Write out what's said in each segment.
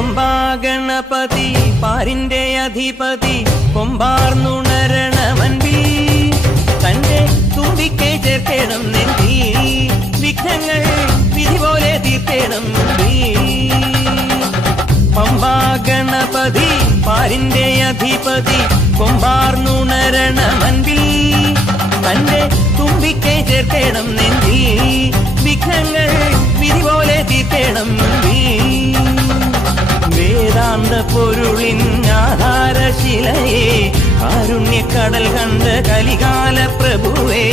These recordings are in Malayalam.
പമ്പാഗണപതി പാരിന്റെ അധിപതി കൊമ്പാർന്നുണരണമൻപിൽ തന്റെ തുമ്പിക്കൈ ചേർക്കണം നെഞ്ചിൽ വിഘ്നങ്ങൾ വിധി പോലെ തീർക്കണം പമ്പാഗണപതി പാരിന്റെ അധിപതി കൊമ്പാർന്നുണരണമൻപിൽ തന്റെ തുമ്പിക്കൈ ചേർക്കണം നെഞ്ചിൽ വിഘ്നങ്ങൾ വിധി പോലെ തീർക്കണം വേദാന്ത പൊരുളിൻ ആധാരശിലയെ കാരുണ്യക്കടൽ കണ്ട കലികാല പ്രഭുവേ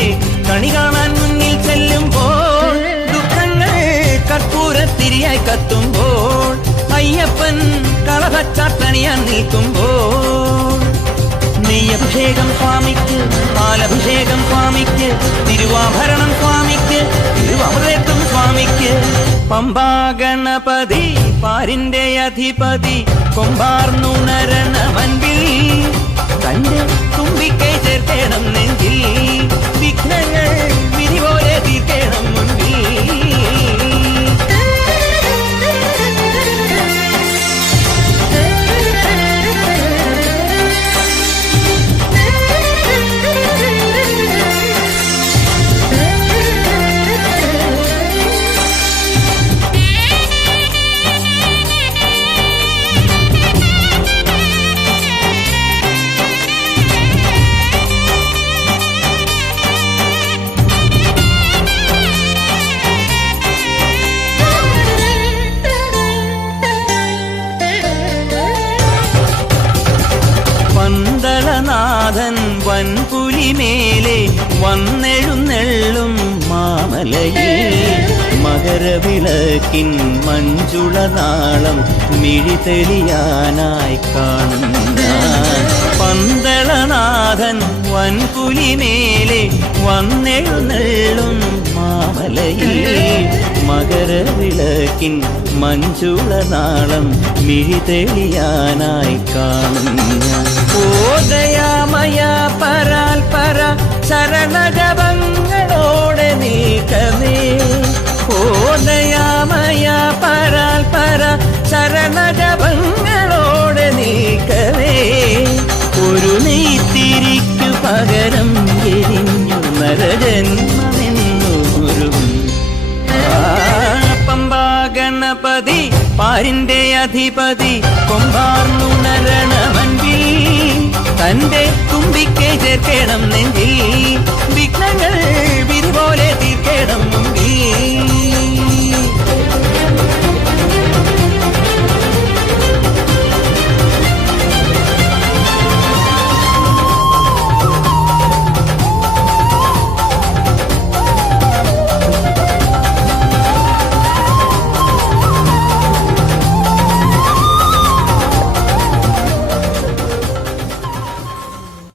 കണി കാണാൻ മുന്നിൽ ചെല്ലുമ്പോൾ ദുഃഖങ്ങൾ കർപ്പൂരത്തിരിയായി കത്തുമ്പോൾ അയ്യപ്പൻ കളഭച്ചാട്ടണിയാൻ നിൽക്കുമ്പോൾ നെയ്യഭിഷേകം സ്വാമിക്ക് പാലഭിഷേകം സ്വാമിക്ക് തിരുവാഭരണം സ്വാമിക്ക് തിരുവമൃതത്വം സ്വാമിക്ക് പമ്പാഗണപതി പാരിന്റെ അധിപതി കൊമ്പാർന്നുണരണമൻപിൽ തന്റെ തുമ്പിക്കൈ ചേർക്കണം നെഞ്ചിൽ വിഘ്നങ്ങൾ വിധി പോലെ തീർക്കണം മുൻപിൽ പന്തളനാഥൻ വൻപുലിമേലെ വന്നെഴുന്നെള്ളും മാമലയിൽ മകരവിളക്കിൻ മഞ്ജുളനാളം മിഴിതെളിയാനായി കാണുന്ന പന്തളനാഥൻ വൻപുലിമേലെ വന്നെഴുന്നെള്ളും മാമലയിൽ മകരവിളക്കിൻ മഞ്ജുളനാളം മിഴിതെളിയാനായി കാണുന്ന ഓദയാമയ പരാൽ പര ശരണജപങ്ങളോടെ നീക്കമേ ഓദയാമയ പരാൽ പര ശരണജപങ്ങളോടെ നീക്കമേ ഒരു നെയ്ത്തിരിക്കു പകരം എരിഞ്ഞു നരജന്മമെന്നൂരും പമ്പാഗണപതി പാരിന്റെ അധിപതി കൊമ്പാർന്നുണരണമൻപിൽ തന്റെ തുമ്പിക്കൈ ചേർക്കണം നെഞ്ചിൽ